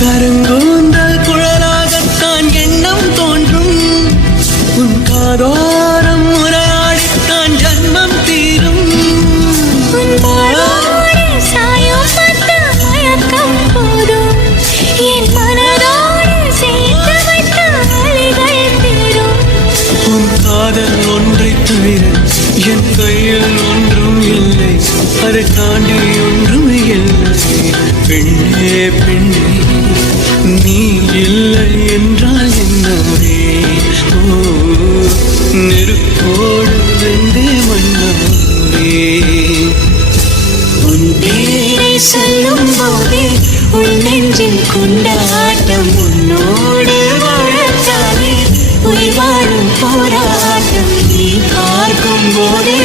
கருங்கூந்தல் குழலாகத்தான் எண்ணம் தோன்றும். உன் காதோரம் உரையாடித்தான் ஜன்மம் தீரும். சாயம் பட்ட மயக்கம் போதும் என் மனதோடு சேர்த்து வைத்த அலைகள் தீரும். உன் காதல் ஒன்றை தவிர என் கையில் ஒன்றும் இல்லை, அதை தாண்டி ஒன்றும் இல்லை. பெண்ணே பெண்ணே நீ இல்லை என்றால் என்னவே? ஓ நெருப்போடு வெந்தே மண்ணாவே. உன் பேரை சொல்லும் போதே உன் நெஞ்சில் கொண்டாட்டம். உன்னோடு வாழத்தானே உயிர் வாழும் போராட்டம். நீ பார்க்கும் போதே